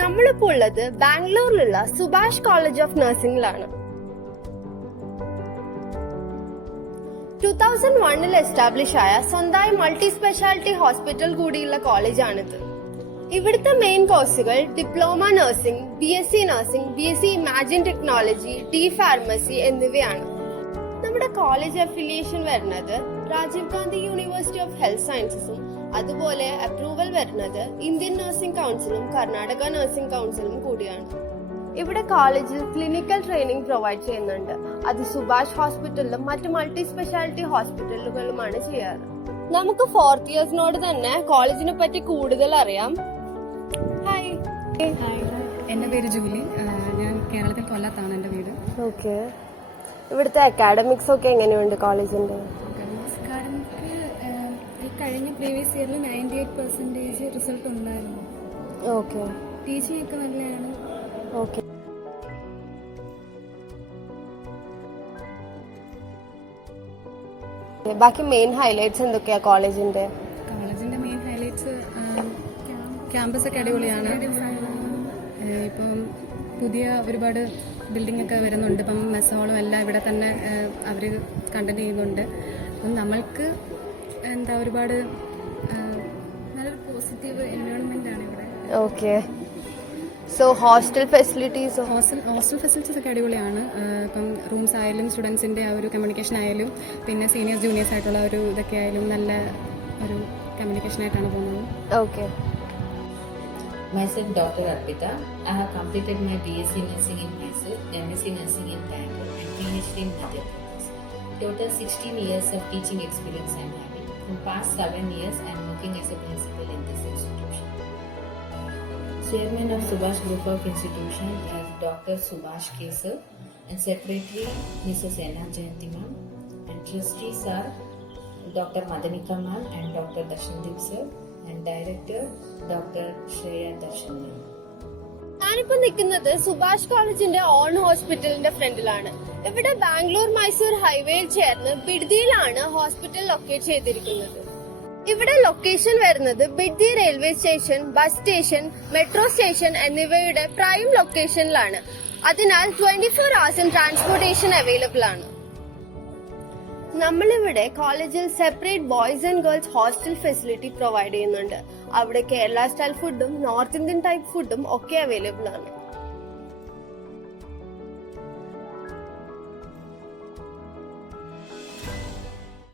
നമ്മളിപ്പോൾ ഉള്ളത് ബാംഗ്ലൂരിലുള്ള Subhash college of നഴ്സിംഗിലാണ്. 2001 establish ആയ സ്വന്തമായി മൾട്ടി സ്പെഷ്യാലിറ്റി ഹോസ്പിറ്റൽ കൂടിയുള്ള കോളേജാണിത്. ഇവിടുത്തെ മെയിൻ കോഴ്സുകൾ diploma nursing, BSc nursing, BSc imaging technology, pharmacy എന്നിവയാണ്. നമ്മുടെ കോളേജ് അഫിലിയേഷൻ വരുന്നത് Rajiv Gandhi university of health സയൻസസും അതുപോലെ അപ്രൂവൽ വരുന്നത് ഇന്ത്യൻ നഴ്സിംഗ് കൗൺസിലും കർണാടക നഴ്സിംഗ് കൗൺസിലും കൂടിയാണ്. ഇവിടെ കോളേജിൽ ക്ലിനിക്കൽ ട്രെയിനിങ് പ്രൊവൈഡ് ചെയ്യുന്നുണ്ട്. അത് സുഭാഷ് ഹോസ്പിറ്റലിലും മറ്റ് മൾട്ടി സ്പെഷ്യാലിറ്റി ഹോസ്പിറ്റലുകളുമാണ് ചെയ്യാറ്. നമുക്ക് 4th ഇയേഴ്സിനോട് തന്നെ കോളേജിനെ പറ്റി കൂടുതൽ അറിയാം. ഹായ്, എൻ്റെ പേര് ജൂലി. ഞാൻ കേരളത്തിൽ കൊല്ലത്താണ് എൻ്റെ വീട്. ഓക്കെ, ഇവിടുത്തെ അക്കാഡമിക്സ് ഒക്കെ എങ്ങനെയുണ്ട് കോളേജിന്റെ? കഴിഞ്ഞ പ്രീവിയസ് ഇയറിൽ 98% റിസൾട്ട് ഉണ്ടായിരുന്നു. ഓക്കെ, ടീച്ചിങ് ഒക്കെ നല്ലതാണ്. ഓക്കെ, ബാക്കി മെയിൻ ഹൈലൈറ്റ്സ് എന്തൊക്കെയാ കോളേജിന്റെ? കോളേജിന്റെ മെയിൻ ഹൈലൈറ്റ്സ് ക്യാമ്പസ് ഒക്കെ അടിപൊളിയാണ്. ഇപ്പം പുതിയ ഒരുപാട് ബിൽഡിംഗ് ഒക്കെ വരുന്നുണ്ട്. ഇപ്പം മെസ് ഹോളും എല്ലാം ഇവിടെ തന്നെ അവർ കണ്ടക്ട് ചെയ്യുന്നുണ്ട്. അപ്പം നമ്മൾക്ക് ഒരുപാട് നല്ലൊരു പോസിറ്റീവ് എൻവയോൺമെന്റ് ആണ് ഇവിടെ. ഓക്കെ, സോ ഹോസ്റ്റൽ ഫെസിലിറ്റീസ് ഒക്കെ അടിപൊളിയാണ്. ഇപ്പം റൂംസ് ആയാലും സ്റ്റുഡൻസിന്റെ ആ ഒരു കമ്മ്യൂണിക്കേഷൻ ആയാലും പിന്നെ സീനിയേഴ്സ് ജൂനിയേഴ്സ് ആയിട്ടുള്ള ഒരു ഇതൊക്കെ ആയാലും നല്ല ഒരു കമ്മ്യൂണിക്കേഷൻ ആയിട്ടാണ് പോകുന്നത്. Okay. Myself Dr. Arpita. I have completed my BSc Nursing in Mysore, MSc Nursing in Bangalore and PhD in Madhya Pradesh. Total 16 years of teaching experience I am having. For past 7 years I am working as a principal in this institution. Chairman of Subhash Group of Institution is Dr. Subhash K. Sir and Secretary Mrs. N.R. Jayanti ma'am and trustees are Dr. Madanika ma'am and Dr. Darshandeep sir and Director Dr. Shreya Darshan ma'am. ഞാനിപ്പോ നിൽക്കുന്നത് സുഭാഷ് കോളേജിന്റെ on ഹോസ്പിറ്റലിന്റെ ഫ്രണ്ടിലാണ്. ഇവിടെ ബാംഗ്ലൂർ മൈസൂർ ഹൈവേയിൽ ചേർന്ന് ബിഡ്ദിയിലാണ് hospital locate ചെയ്തിരിക്കുന്നത്. ഇവിടെ ലൊക്കേഷൻ വരുന്നത് ബിഡ്ദി railway station, bus station, metro station എന്നിവയുടെ പ്രൈം ലൊക്കേഷനിലാണ്. അതിനാൽ 24 hours ട്രാൻസ്പോർട്ടേഷൻ അവൈലബിൾ ആണ്. നമ്മളിവിടെ കോളേജിൽ separate boys and girls hostel facility provide ചെയ്യുന്നുണ്ട്. അവിടെ കേരള സ്റ്റൈൽ ഫുഡും നോർത്ത് ഇന്ത്യൻ ടൈപ്പ് ഫുഡും ഒക്കെ അവൈലബിൾ ആണ്.